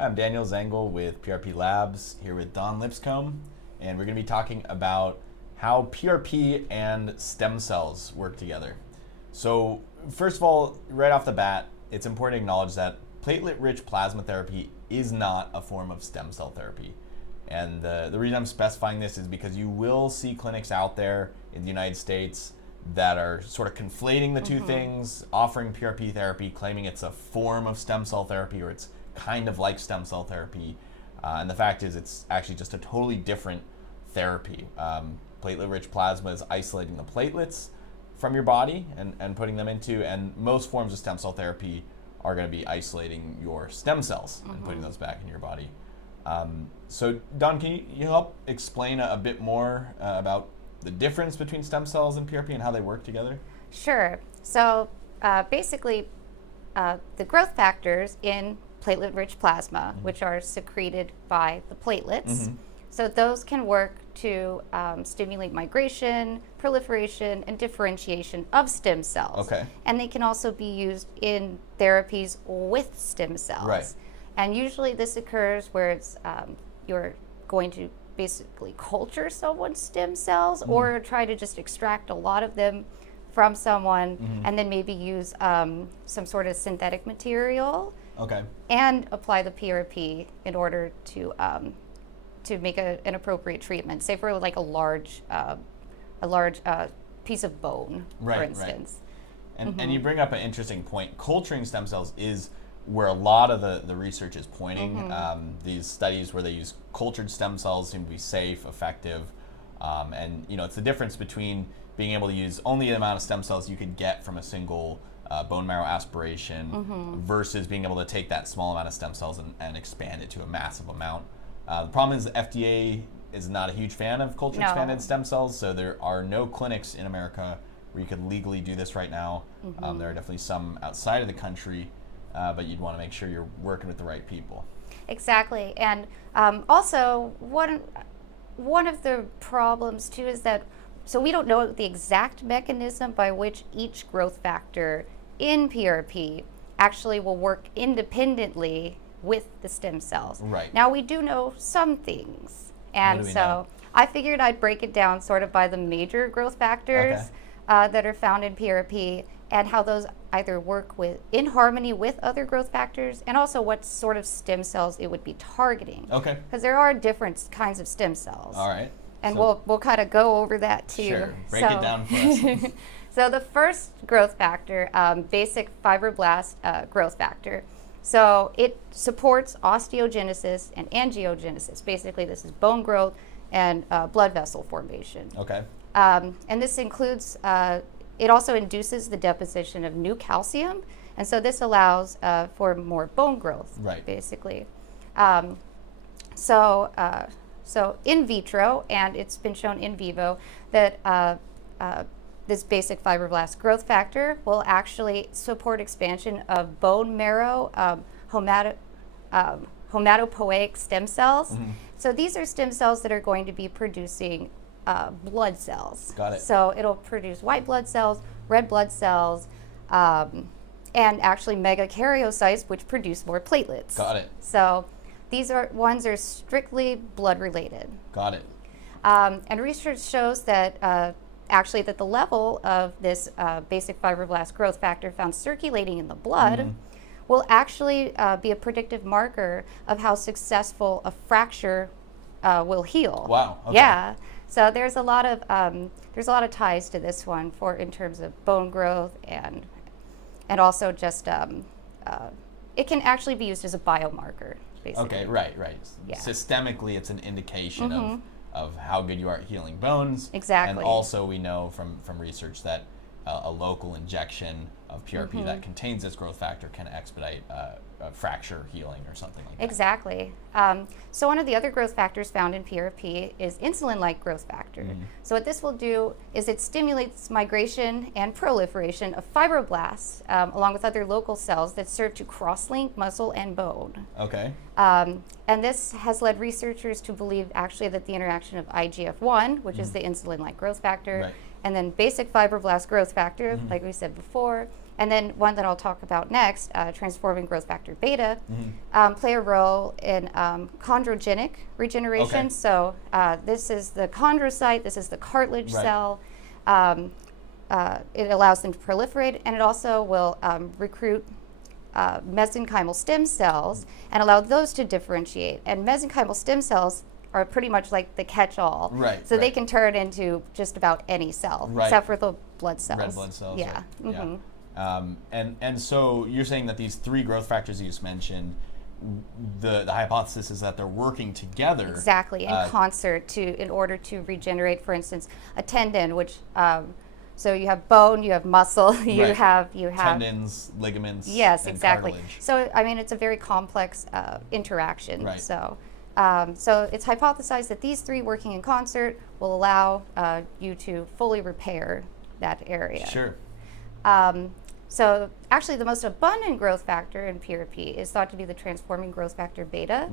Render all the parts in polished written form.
I'm Daniel Zengel with PRP Labs, here with Don Lipscomb, and we're going to be talking about how PRP and stem cells work together. So first of all, right off the bat, it's important to acknowledge that platelet-rich plasma therapy is not a form of stem cell therapy. And the reason I'm specifying this is because you will see clinics out there in the United States that are sort of conflating the two things, offering PRP therapy, claiming it's a form of stem cell therapy or it's kind of like stem cell therapy. And the fact is it's actually just a totally different therapy. Platelet-rich plasma is isolating the platelets from your body and putting them into, and most forms of stem cell therapy are going to be isolating your stem cells and putting those back in your body. So Don, can you help explain a bit more about the difference between stem cells and PRP and how they work together? Sure. So basically, the growth factors in platelet-rich plasma, which are secreted by the platelets, so those can work to stimulate migration, proliferation, and differentiation of stem cells. Okay. And they can also be used in therapies with stem cells. Right. And usually this occurs where it's you're going to basically culture someone's stem cells or try to just extract a lot of them from someone and then maybe use some sort of synthetic material and apply the PRP in order to make an appropriate treatment, say for like a large piece of bone, for instance. Right. And you bring up an interesting point. Culturing stem cells is where a lot of the research is pointing. These studies where they use cultured stem cells seem to be safe, effective, and it's the difference between being able to use only the amount of stem cells you could get from a single bone marrow aspiration versus being able to take that small amount of stem cells and expand it to a massive amount. The problem is the FDA is not a huge fan of culture expanded stem cells, so there are no clinics in America where you could legally do this right now. There are definitely some outside of the country, but you'd want to make sure you're working with the right people. Exactly, and also one of the problems too is that we don't know the exact mechanism by which each growth factor in PRP actually will work independently with the stem cells. Right. Now we do know some things, and so know? I figured I'd break it down sort of by the major growth factors that are found in PRP and how those either work in harmony with other growth factors and also what sort of stem cells it would be targeting. Okay. Because there are different kinds of stem cells. All right. And we'll kind of go over that too. Sure. Break it down for us. So the first growth factor, basic fibroblast growth factor. So it supports osteogenesis and angiogenesis. Basically, this is bone growth and blood vessel formation. Okay. And this includes, it also induces the deposition of new calcium. And so this allows for more bone growth, basically. So in vitro, and it's been shown in vivo, that this basic fibroblast growth factor will actually support expansion of bone marrow hematopoietic stem cells. So these are stem cells that are going to be producing blood cells. Got it. So it'll produce white blood cells, red blood cells, and actually megakaryocytes, which produce more platelets. Got it. So these ones are strictly blood related. Got it. And research shows that actually that the level of this basic fibroblast growth factor found circulating in the blood will actually be a predictive marker of how successful a fracture will heal. Wow. Okay. Yeah. So there's a lot of ties to this one in terms of bone growth and also just it can actually be used as a biomarker. Basically. Okay, right. Yeah. Systemically, it's an indication of how good you are at healing bones. Exactly. And also we know from research that a local injection of PRP that contains this growth factor can expedite a fracture healing or something like that. Exactly. So one of the other growth factors found in PRP is insulin-like growth factor. So what this will do is it stimulates migration and proliferation of fibroblasts along with other local cells that serve to cross-link muscle and bone. Okay. And this has led researchers to believe actually that the interaction of IGF-1, which is the insulin-like growth factor, and then basic fibroblast growth factor, like we said before, and then one that I'll talk about next, transforming growth factor beta, play a role in chondrogenic regeneration. Okay. So this is the chondrocyte, this is the cartilage Right. cell. It allows them to proliferate, and it also will recruit mesenchymal stem cells and allow those to differentiate. And mesenchymal stem cells are pretty much like the catch-all. Right, So they right. can turn into just about any cell, Right. except for the blood cells. Red blood cells. Yeah. Right. Mhm. Yeah. And so you're saying that these 3 growth factors you just mentioned, the hypothesis is that they're working together. Exactly, in concert in order to regenerate, for instance, a tendon, which so you have bone, you have muscle, you Right. have Tendons, ligaments. yes, and exactly. cartilage. So I mean, it's a very complex interaction. Right. So it's hypothesized that these 3 working in concert will allow you to fully repair that area. Sure. So actually, the most abundant growth factor in PRP is thought to be the transforming growth factor beta.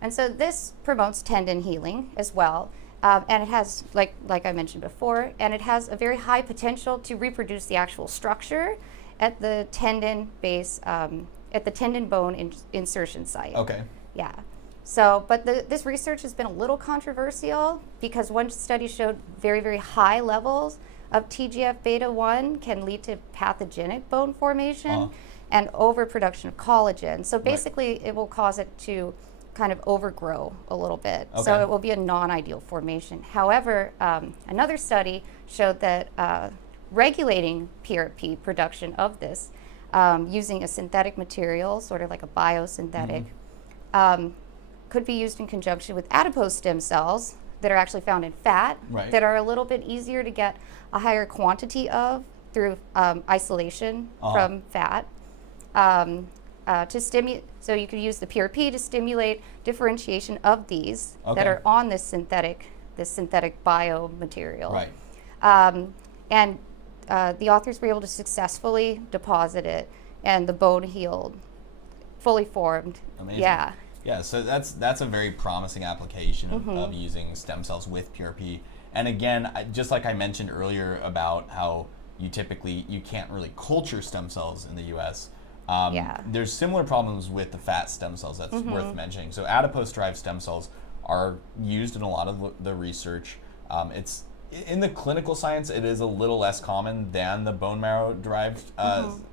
And so this promotes tendon healing as well. And it has, like I mentioned before, and it has a very high potential to reproduce the actual structure at the tendon base, at the tendon bone insertion site. Okay. Yeah. So, but this research has been a little controversial because one study showed very, very high levels of TGF-beta-1 can lead to pathogenic bone formation and overproduction of collagen. So basically, it will cause it to kind of overgrow a little bit. Okay. So it will be a non-ideal formation. However, another study showed that regulating PRP production of this using a synthetic material, sort of like a biosynthetic, could be used in conjunction with adipose stem cells that are actually found in fat, Right. that are a little bit easier to get a higher quantity of through isolation from fat. To stimulate, so you could use the PRP to stimulate differentiation of these that are on this synthetic biomaterial. Right. And the authors were able to successfully deposit it, and the bone healed, fully formed. Amazing. Yeah. Yeah, so that's a very promising application of using stem cells with PRP. And again, just like I mentioned earlier about how you can't really culture stem cells in the U.S., there's similar problems with the fat stem cells that's worth mentioning. So adipose-derived stem cells are used in a lot of the research. It's in the clinical science, it is a little less common than the bone marrow-derived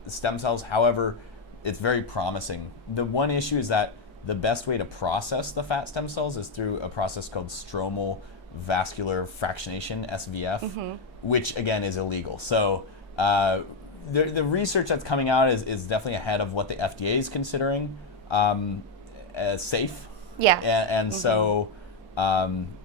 stem cells. However, it's very promising. The one issue is that the best way to process the fat stem cells is through a process called stromal vascular fractionation, SVF, which again is illegal. So the research that's coming out is definitely ahead of what the FDA is considering as safe. Yeah. And so,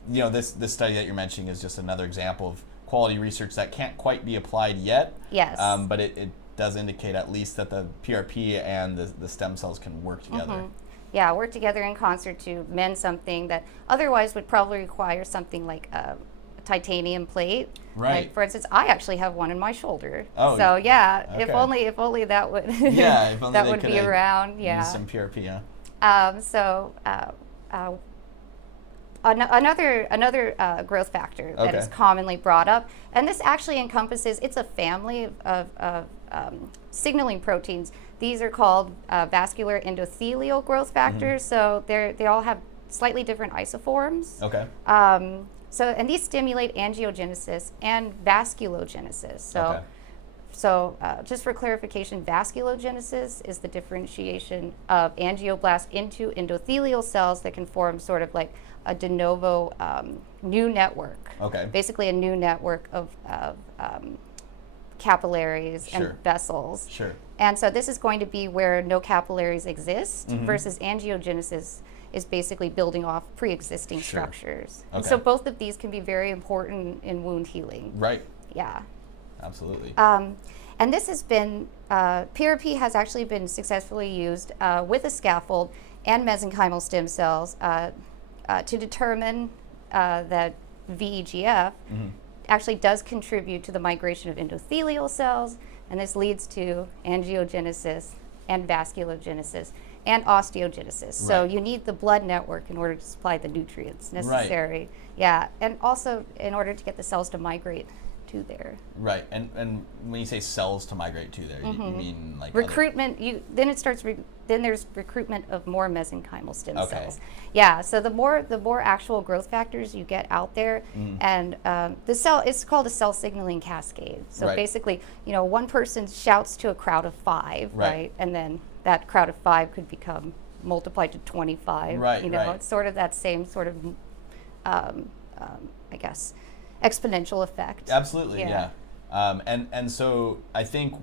this study that you're mentioning is just another example of quality research that can't quite be applied yet. Yes. But it does indicate at least that the PRP and the stem cells can work together. Yeah, work together in concert to mend something that otherwise would probably require something like a titanium plate. Right. Like, for instance, I actually have one in my shoulder. Oh, so yeah, okay. if only that would Yeah, if only that they would be coulda around. Yeah. Use some PRP, yeah. Another growth factor that is commonly brought up, and this actually encompasses, it's a family of signaling proteins. These are called vascular endothelial growth factors. So they all have slightly different isoforms. Okay. And these stimulate angiogenesis and vasculogenesis. So just for clarification, vasculogenesis is the differentiation of angioblast into endothelial cells that can form sort of like a de novo new network. Okay. Basically a new network of capillaries and vessels. Sure. And so this is going to be where no capillaries exist versus angiogenesis is basically building off pre-existing structures. Okay. And so both of these can be very important in wound healing. Right. Yeah. Absolutely. And this has been, PRP has actually been successfully used with a scaffold and mesenchymal stem cells to determine that VEGF actually does contribute to the migration of endothelial cells, and this leads to angiogenesis and vasculogenesis and osteogenesis. So you need the blood network in order to supply the nutrients necessary. Yeah, and also in order to get the cells to migrate there. Right. And when you say cells to migrate to there, you mean like Recruitment, then there's recruitment of more mesenchymal stem Okay. cells. Yeah, so the more actual growth factors you get out there, and it's called a cell signaling cascade. So Right. basically, one person shouts to a crowd of 5, Right. right? And then that crowd of 5 could become multiplied to 25. Right, right. It's sort of that same sort of, I guess, exponential effect. Absolutely, yeah. And so I think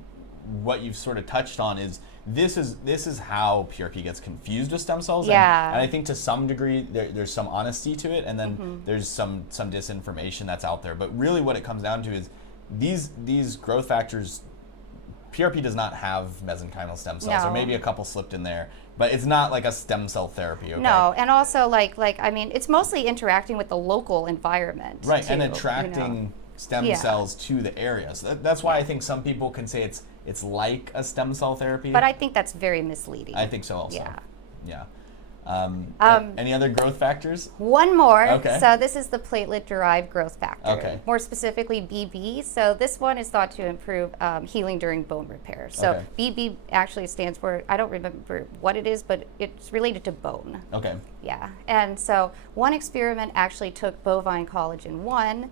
what you've sort of touched on is this is how PRP gets confused with stem cells. Yeah. And I think to some degree there's some honesty to it, and then there's some disinformation that's out there. But really what it comes down to is these growth factors, PRP does not have mesenchymal stem cells, or No. maybe a couple slipped in there, but it's not like a stem cell therapy, okay? No, and also it's mostly interacting with the local environment. Right, too, and attracting stem cells to the area. So that's why I think some people can say it's like a stem cell therapy. But I think that's very misleading. I think so also. Yeah. Any other growth factors? One more. Okay. So this is the platelet-derived growth factor. Okay. More specifically, BB. So this one is thought to improve healing during bone repair. So Okay. BB actually stands for, I don't remember what it is, but it's related to bone. Okay. Yeah. And so one experiment actually took bovine collagen 1.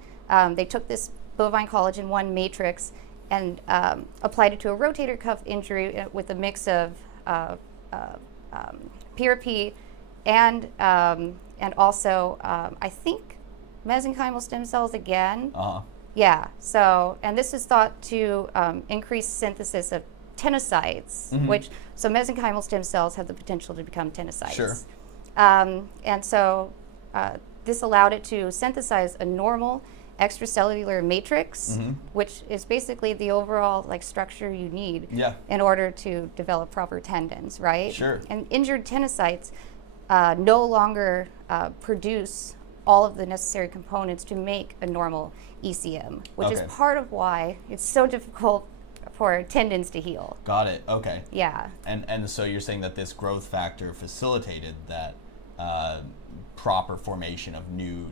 They took this bovine collagen 1 matrix and applied it to a rotator cuff injury with a mix of PRP and also I think mesenchymal stem cells again. Yeah. So, and this is thought to increase synthesis of tenocytes, so mesenchymal stem cells have the potential to become tenocytes. Sure. And so this allowed it to synthesize a normal extracellular matrix, which is basically the overall structure you need in order to develop proper tendons, right? Sure. And injured tenocytes no longer produce all of the necessary components to make a normal ECM, which is part of why it's so difficult for tendons to heal. Got it. Okay. Yeah. And so you're saying that this growth factor facilitated that proper formation of new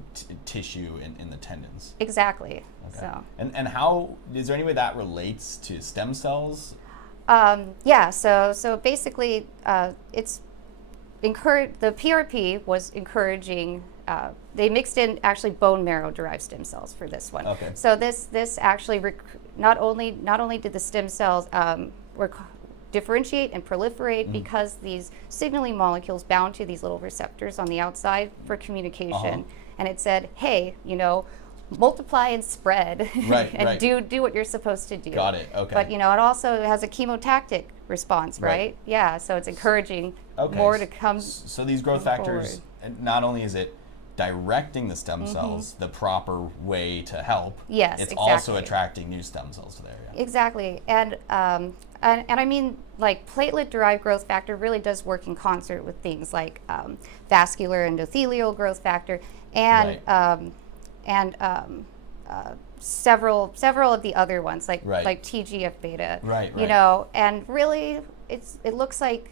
tissue in the tendons. Exactly. Okay. So. And how is there any way that relates to stem cells? Yeah. So basically, it's encouraged. The PRP was encouraging. They mixed in actually bone marrow derived stem cells for this one. Okay. So this actually not only did the stem cells differentiate and proliferate because these signaling molecules bound to these little receptors on the outside for communication, and it said, hey, multiply and spread, and do what you're supposed to do. Got it. Okay. But it also has a chemotactic response, right? Yeah. So it's encouraging more to come. So these growth factors, not only is it directing the stem cells the proper way to help, it's also attracting new stem cells to the area. Exactly. And I mean, platelet-derived growth factor really does work in concert with things like vascular endothelial growth factor and several of the other ones like TGF beta. And really, it looks like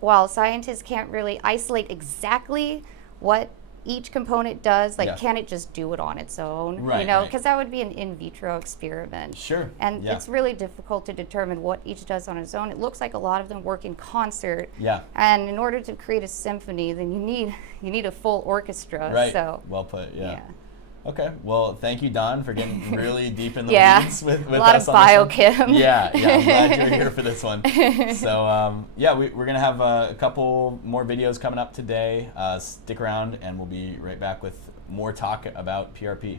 while scientists can't really isolate exactly what each component does, can it just do it on its own? Because that would be an in vitro experiment. Sure. And it's really difficult to determine what each does on its own. It looks like a lot of them work in concert. Yeah. And in order to create a symphony, then you need a full orchestra. Right. So, well put. Yeah. Okay. Well, thank you, Don, for getting really deep in the weeds with a lot us of on biochem. Yeah. I'm glad you're here for this one. So, we're going to have a couple more videos coming up today. Stick around, and we'll be right back with more talk about PRP.